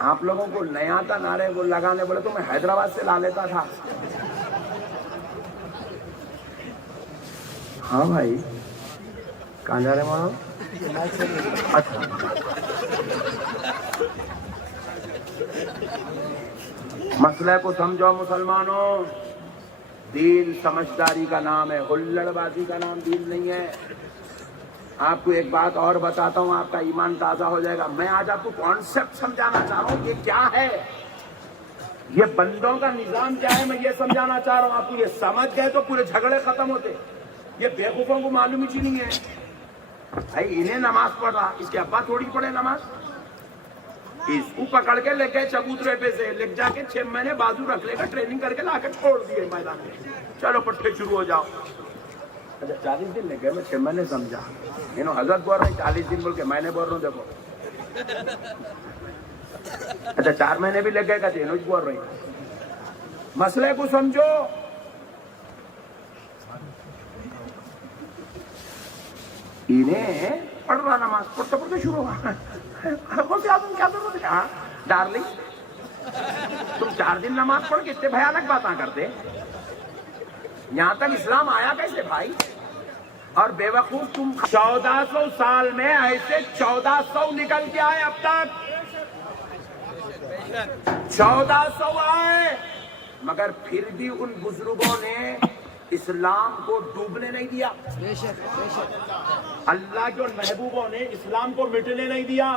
آپ لوگوں کو نہیں آتا نعرے کو لگانے، بولے تو میں حیدرآباد سے لا لیتا تھا. ہاں بھائی کہاں جا رہے وہاں؟ اچھا مسئلے کو سمجھو مسلمانوں، دین سمجھداری کا نام ہے، ہلڑ بازی کا نام دین نہیں ہے. آپ کو ایک بات اور بتاتا ہوں، آپ کا ایمان تازہ ہو جائے گا. میں آج آپ کو کانسیپٹ سمجھانا چاہ رہا ہوں، یہ کیا ہے، یہ بندوں کا نظام کیا ہے، میں یہ سمجھانا چاہ رہا ہوں. آپ کو یہ سمجھ گئے تو پورے جھگڑے ختم ہوتے. یہ بیوقوفوں کو معلوم ہی نہیں ہے بھائی، انہیں نماز پڑھ رہا، اس کے ابا تھوڑی پڑھے نماز. اس کو پکڑ کے لے کے چبوترے پہ سے لے جا کے 6 مہینے بازو رکھ لے گا، ٹریننگ کر کے لا کے چھوڑ دیے میدان میں، چلو پٹھے شروع ہو جاؤ. اچھا 40 دن لے گئے، میں 6 مہینے سمجھا. حضرت بول رہے ہیں 40 دن بول کے، میں نے بول رہا ہوں دیکھو. اچھا 4 مہینے بھی لگ گئے گا، تینوں بول رہے ہیں. مسئلے کو سمجھو. انہیں پڑھ رہا نماز، پڑھتے پڑھتے شروع ہوا. کیا ضرورت ہے ڈارلنگ، تم 4 دن نماز پڑھ کے اتنے بھیانک باتاں کرتے. یہاں تک اسلام آیا کیسے بھائی؟ اور بے وقوف تم 1400 سال میں ایسے 1400 نکل کے آئے، اب تک 1400 آئے، مگر پھر بھی ان بزرگوں نے اسلام کو ڈوبنے نہیں دیا. اللہ کے محبوبوں نے اسلام کو مٹنے نہیں دیا.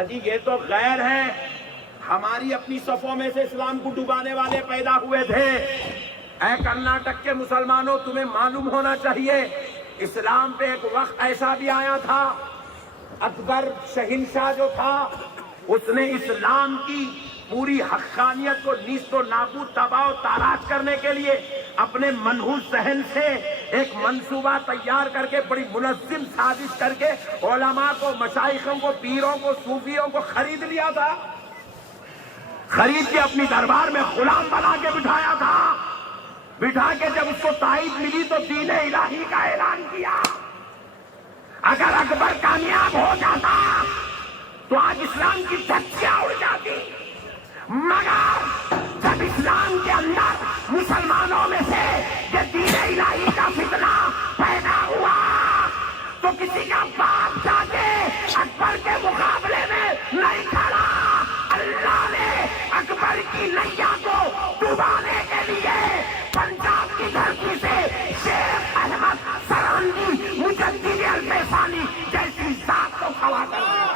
اجی یہ تو غیر ہیں، ہماری اپنی صفوں میں سے اسلام کو ڈبانے والے پیدا ہوئے تھے. اے کرناٹک کے مسلمانوں، تمہیں معلوم ہونا چاہیے، اسلام پہ ایک وقت ایسا بھی آیا تھا، اکبر شہنشاہ جو تھا، اس نے اسلام کی پوری حقانیت کو نیست و نابود، تباہ و تاراج کرنے کے لیے اپنے منحوس ذہن سے ایک منصوبہ تیار کر کے، بڑی منظم سازش کر کے علماء کو، مشائخوں کو، پیروں کو، صوفیوں کو خرید لیا تھا. خرید کے اپنی دربار میں غلام بنا کے بٹھایا تھا. بٹھا کے جب اس کو تائید ملی تو دین الہی کا اعلان کیا. اگر اکبر کامیاب ہو جاتا تو آج اسلام کی دھجیاں اڑ جاتی. مگر جب اسلام کے اندر مسلمانوں میں سے یہ دین الہی کا فتنہ پیدا ہوا تو کسی کا باپ جا کے اکبر کے مقابلے میں نہیں کھڑا. اللہ نے اکبر کی نیا کو ڈبانے کے لیے پنجاب کی دھرتی سے شیخ احمد سرہندی مجدد الفسانی جیسی ذات کو کھڑا کر دیا.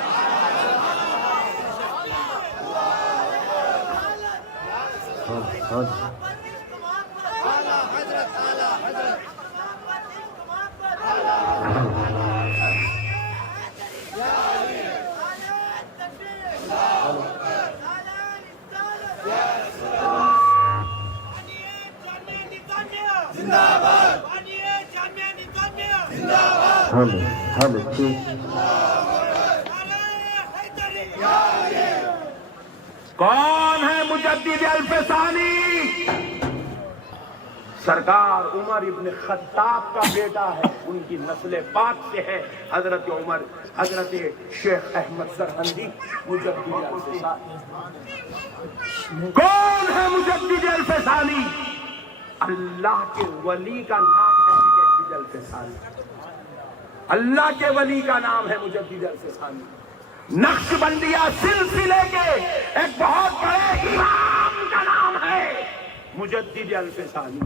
کون ہے مجدد الفسانی؟ سرکار عمر ابن خطاب کا بیٹا ہے، ان کی نسل پاک سے ہے حضرت عمر، حضرت شیخ احمد سرہندی مجدد الفسانی. کون ہے مجدد الفسانی؟ اللہ کے ولی کا نام ہے مجدد الفسانی. اللہ کے ولی کا نام ہے مجدد الفسانی. نقشبندیہ سلسلے کے ایک بہت بڑے امام کا نام ہے مجدد الفسانی.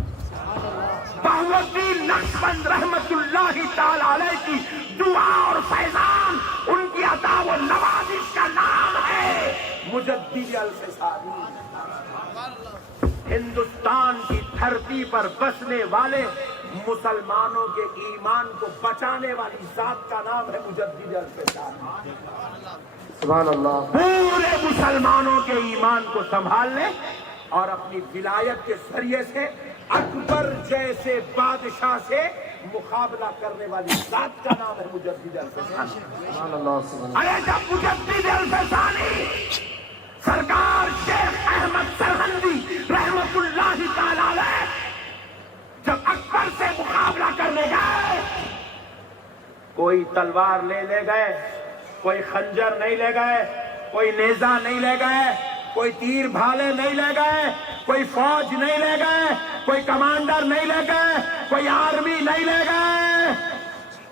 بہاؤالدین نقشبند رحمت اللہ تعالی علیہ کی دعا اور فیضان، ان کی عطا و نوازش کا نام ہے مجدد الفسانی. ہندوستان کی دھرتی پر بسنے والے مسلمانوں کے ایمان کو بچانے والی ذات کا نام ہے مجدد الفسانی. سبحان اللہ. پورے مسلمانوں کے ایمان کو سنبھالنے اور اپنی ولایت کے ذریعے سے اکبر جیسے بادشاہ سے مقابلہ کرنے والی ذات کا نام ہے مجدد الفسانی. سبحان اللہ. ارے جب مجدد الفسانی سرکار شیخ احمد سرہندی رحمت اللہ تعالی علیہ کوئی تلوار لے گئے، کوئی خنجر نہیں لے گئے، کوئی نیزہ نہیں لے گئے، کوئی تیر بھالے نہیں لے گئے، کوئی فوج نہیں لے گئے، کوئی کمانڈر نہیں لے گئے، کوئی آرمی نہیں لے گئے،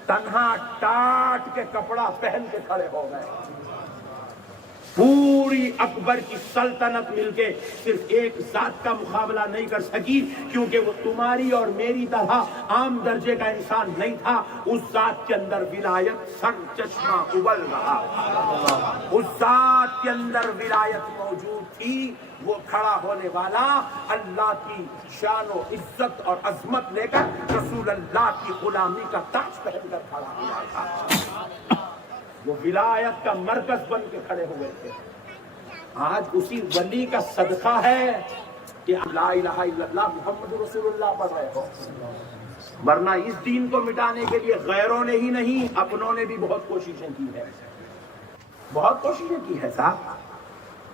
تنہا ٹاٹ کے کپڑا پہن کے کھڑے ہو گئے۔ پوری اکبر کی سلطنت مل کے صرف ایک ذات کا مقابلہ نہیں کر سکی، کیونکہ وہ تمہاری اور میری طرح عام درجے کا انسان نہیں تھا۔ اس ذات کے اندر ولایت سر چشمہ ابل رہا، اس ذات کے اندر ولایت موجود تھی۔ وہ کھڑا ہونے والا اللہ کی شان و عزت اور عظمت لے کر رسول اللہ کی غلامی کا تاج پہن کر کھڑا ہوا تھا۔ وہ ولایت کا مرکز بن کے کھڑے ہوئے تھے۔ آج اسی ولی کا صدقہ ہے کہ لا الہ الا اللہ محمد رسول اللہ پڑھ رہے ہو، ورنہ اس دین کو مٹانے کے لیے غیروں نے ہی نہیں، اپنوں نے بھی بہت کوششیں کی ہے، بہت کوششیں کی ہے صاحب،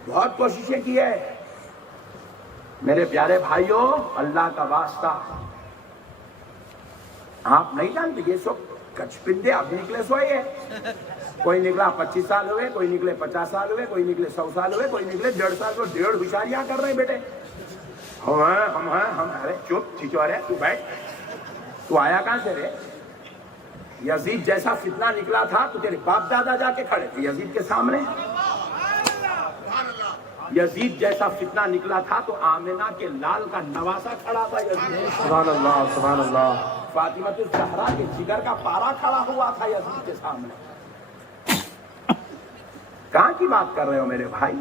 بہت کوششیں کی ہے۔ میرے پیارے بھائیوں، اللہ کا واسطہ، آپ نہیں جانتے یہ سب کچھ پندے اب نکلے سوئے، کوئی نکلا 25 سال ہوئے، کوئی نکلے 50 سال ہوئے، کوئی نکلے 100 سال ہوئے، کوئی نکلے 1.5 سال ہوئے، 1.5 ہوشیاریاں کر رہے ہیں بیٹے۔ ہم ہیں، ارے چپ چھچورے، تو بیٹھ، تو آیا کہاں سے رے؟ یزید جیسا فتنہ نکلا تھا تو تیرے باپ دادا جا کے کھڑے تھے یزید کے سامنے۔ یزید جیسا فتنہ نکلا تھا تو آمنہ کے لال کا نواسا کھڑا تھا یزید، سبحان اللہ سبحان اللہ۔ فاطمہ الزہرا کے جگر کا پارا کھڑا ہوا تھا یزید کے سامنے۔ کہاں کی بات کر رہے ہو میرے بھائی؟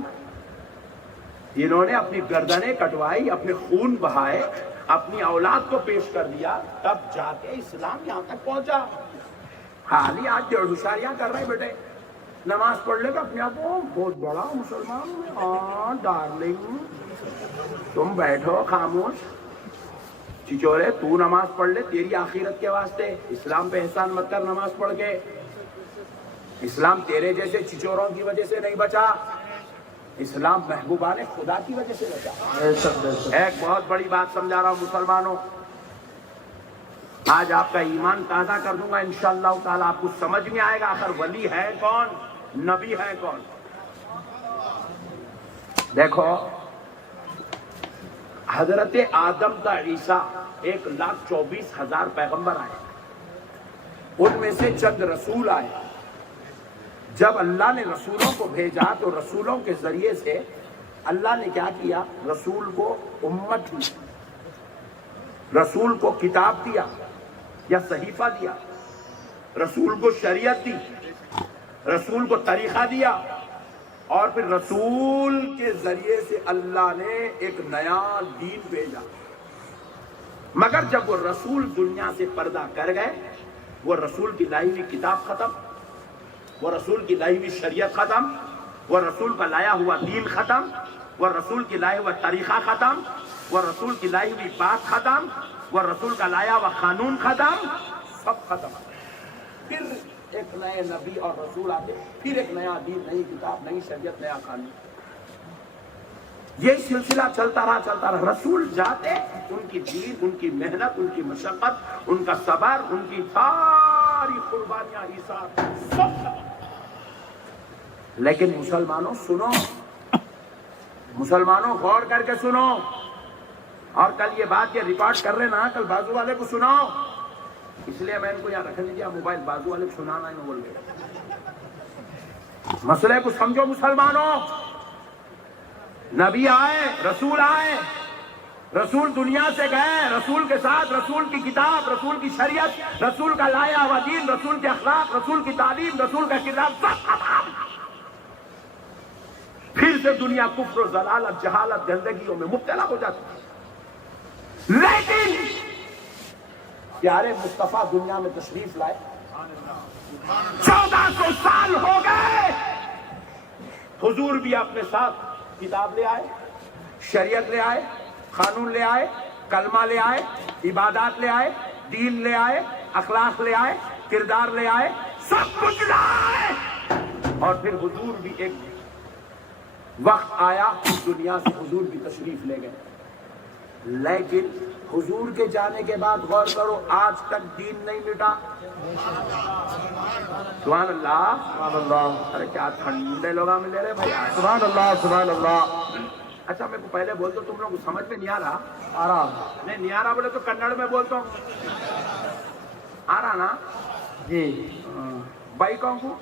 انہوں نے اپنی گردنیں کٹوائی، اپنے خون بہائے، اپنی اولاد کو پیش کر دیا، تب جا کے اسلام یہاں تک پہنچا۔ حالی آج 1.5 ہوشیاریاں کر رہے ہیں بیٹے، نماز پڑھ لے گا اپنے آپ کو بہت بڑا مسلمان، ہاں ڈارلنگ تم بیٹھو خاموش، چچورے تو نماز پڑھ لے تیری آخرت کے واسطے، اسلام پہ احسان مت کر نماز پڑھ کے۔ اسلام تیرے جیسے چچوروں کی وجہ سے نہیں بچا، اسلام محبوبان خدا کی وجہ سے بچا۔ ایک بہت بڑی بات سمجھا رہا ہوں مسلمانوں، آج آپ کا ایمان تازہ کر دوں گا انشاءاللہ تعالیٰ، آپ کو سمجھ میں آئے گا آخر ولی ہے کون، نبی ہے کون۔ دیکھو حضرت آدم تا عیسیٰ 1,24,000 پیغمبر آئے، ان میں سے چند رسول آئے۔ جب اللہ نے رسولوں کو بھیجا تو رسولوں کے ذریعے سے اللہ نے کیا کیا؟ رسول کو امت دی، رسول کو کتاب دیا یا صحیفہ دیا، رسول کو شریعت دی، رسول کو طریقہ دیا، اور پھر رسول کے ذریعے سے اللہ نے ایک نیا دین بھیجا۔ مگر جب وہ رسول دنیا سے پردہ کر گئے، وہ رسول کی لائی ہوئی کتاب ختم، وہ رسول کی لائی ہوئی شریعت ختم، وہ رسول کا لایا ہوا دین ختم، وہ رسول کی لایا ہوا طریقہ ختم، وہ رسول کی لائی ہوئی بات ختم، وہ رسول کا لایا ہوا قانون ختم، سب ختم۔ پھر ایک نئے نبی اور رسول آتے، پھر ایک نیا دین، نئی کتاب، نئی شریعت، نیا قانون۔ یہ سلسلہ چلتا رہا، رسول جاتے، ان کی دین، ان کی محنت، ان کی مشقت، ان کا صبر، ان کی ساری قربانیاں ایثار سب ختم۔ لیکن مسلمانوں سنو، مسلمانوں غور کر کے سنو، اور کل یہ بات یہ ریکارڈ کر رہے نا، کل بازو والے کو سناؤ، اس لیے میں ان کو یہاں رکھنے دیا، موبائل بازو والے کو سنانا ہی بول گیا۔ مسئلے کو سمجھو مسلمانوں، نبی آئے، رسول آئے، رسول دنیا سے گئے، رسول کے ساتھ رسول کی کتاب، رسول کی شریعت، رسول کا لایا ہوا دین، رسول کے اخلاق، رسول کی تعلیم، رسول کا کردار، سب ختم۔ پھر سے دنیا کفر و ضلالت، جہالت، گندگیوں میں مبتلا ہو جاتی ہے۔ لیکن پیارے مصطفیٰ دنیا میں تشریف لائے، 1400 سال ہو گئے، حضور بھی اپنے ساتھ کتاب لے آئے، شریعت لے آئے، قانون لے آئے، کلمہ لے آئے، عبادات لے آئے، دین لے آئے، اخلاق لے آئے، کردار لے آئے، سب کچھ لائے۔ اور پھر حضور بھی ایک وقت آیا، اس دنیا سے حضور بھی تشریف لے گئے۔ لیکن حضور کے جانے کے بعد غور کرو آج تک دین نہیں مٹا. سبحان اللہ. سبحان اللہ. ارے کیا ٹھنڈے لوگ ملے رہے بھائی. سبحان اللہ. سبحان اللہ. اچھا میرے کو پہلے بول دو, تم لوگ کو سمجھ میں نہیں آ رہا؟ آرام. نہیں آ رہا بولے تو کنڑ میں بولتا ہوں. آ رہا نا جی. بائی کون کو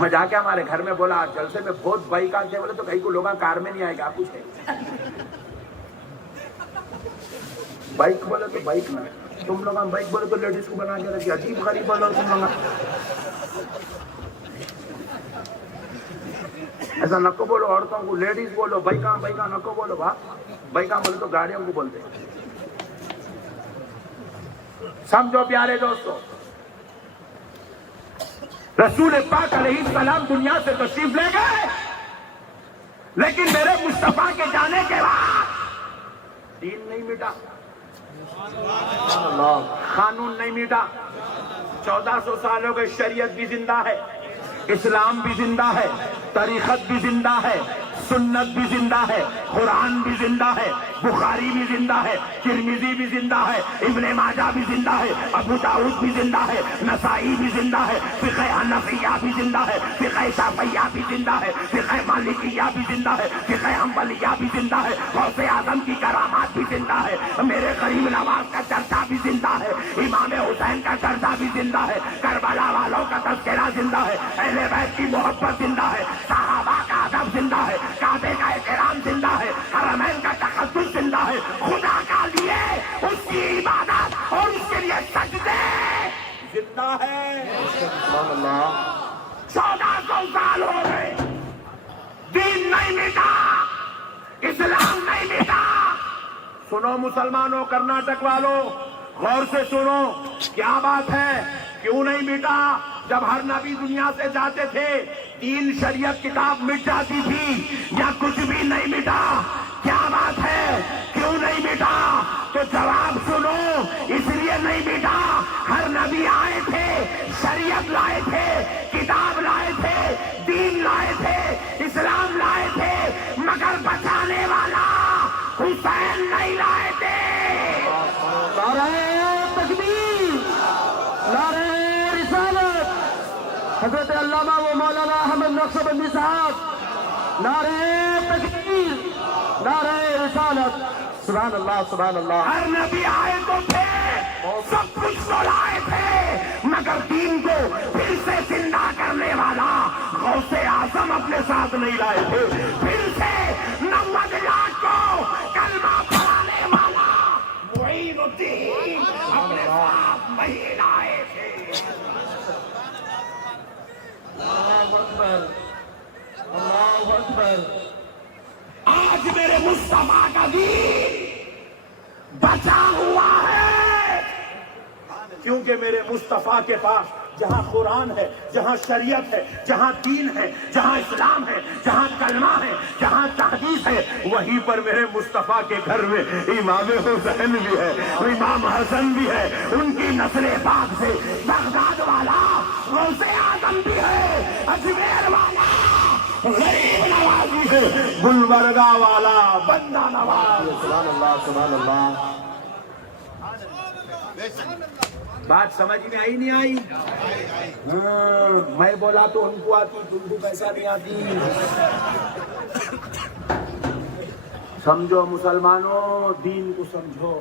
میں جا کے ہمارے گھر میں بولا جلسے میں بہت بائک آتے بولے تو کہیں کو لوگ کار میں نہیں آئے گا پوچھے بائک بولے تو بائک نا, تم لوگ بائک بولے تو لیڈیز کو بنا کے رکھے. عجیب غریب بولو تم لوگ. ایسا نکو بولو عورتوں کو, لیڈیز بولو. بائکاں نکو بولو. بائکاں بولے تو گاڑیوں کو بولتے. سمجھو پیارے دوستو, رسول پاک علیہ السلام دنیا سے تشریف لے گئے, لیکن میرے مصطفیٰ کے جانے کے بعد دین نہیں مٹا, سبحان اللہ. قانون نہیں مٹا. 1400 سالوں کی شریعت بھی زندہ ہے, اسلام بھی زندہ ہے, طریقت بھی زندہ ہے, سنت بھی زندہ ہے, قرآن بھی زندہ ہے, بخاری بھی زندہ ہے, ترمذی بھی زندہ ہے, ابن ماجہ بھی زندہ ہے, ابو داؤد بھی زندہ ہے, نسائی بھی زندہ ہے, فقہ حنفیہ بھی زندہ ہے, فقہ شافعیہ بھی زندہ ہے, فقہ مالکیہ بھی زندہ ہے, فقہ حنبلیہ بھی زندہ ہے, غوث اعظم کی کرامات بھی زندہ ہے, میرے غریب نواز کا چرچا بھی زندہ ہے, امام حسین کا چرچا بھی زندہ ہے, کربلا والوں کا تذکرہ زندہ ہے, اہل بیت کی محبت زندہ ہے, صحابہ کا ادب زندہ ہے, کعبے کا احترام زندہ ہے, حرمین کا تقدس زندہ ہے, خدا کا لیے اس کی عبادت اور اس کے لیے سجدے زندہ ہے. سبحان اللہ. 1400 سال ہو گئے, دین نہیں مٹا, اسلام نہیں مٹا. سنو مسلمانوں, کرناٹک والوں, غور سے سنو کیا بات ہے, کیوں نہیں مٹا؟ جب ہر نبی دنیا سے جاتے تھے دین شریعت کتاب مٹ جاتی تھی, یا کچھ بھی نہیں مٹا. کیا بات ہے, کیوں نہیں مٹا؟ تو جواب سنو, اس لیے نہیں مٹا, ہر نبی آئے تھے, شریعت لائے تھے, کتاب لائے تھے, دین لائے تھے, اسلام لائے تھے, مگر بچانے والا حسین نہیں لائے تھے. نعرہ تکبیر, نعرہ رسالت, حضرت علامہ و مولانا احمد نقشبندی صاحب, نعرہ تکبیر, نعرہ رسالت. سبحان اللہ. سبحان اللہ. ہر نبی آئے تو تھے, سب کچھ تو لائے تھے, مگر دین کو پھر سے زندہ کرنے والا غوث اعظم اپنے ساتھ نہیں لائے تھے. پھر سے 90 لاکھ کو کلمہ پڑھانے والا معین الدین اپنے ساتھ نہیں لائے تھے. اللہ اکبر. اللہ اکبر. آج میرے مصطفیٰ کا دین بچا ہوا ہے, کیونکہ میرے مصطفیٰ کے پاس جہاں قرآن ہے, جہاں شریعت ہے, جہاں دین ہے, جہاں اسلام ہے, جہاں کلمہ ہے, جہاں تحدیث ہے, وہیں پر میرے مصطفیٰ کے گھر میں امام حسین بھی ہے, امام حسن بھی ہے, ان کی نسل پاک سے بغداد والا غوث اعظم بھی ہے, اجمیر والا غریب نوازی ہے, گلبرگہ والا بندہ نواز. سبحان اللہ. سبحان اللہ. بات سمجھ میں آئی نہیں آئی؟ میں بولا تو ان کو آتی, تم کو کیسا نہیں آتی؟ سمجھو مسلمانوں, دین کو سمجھو.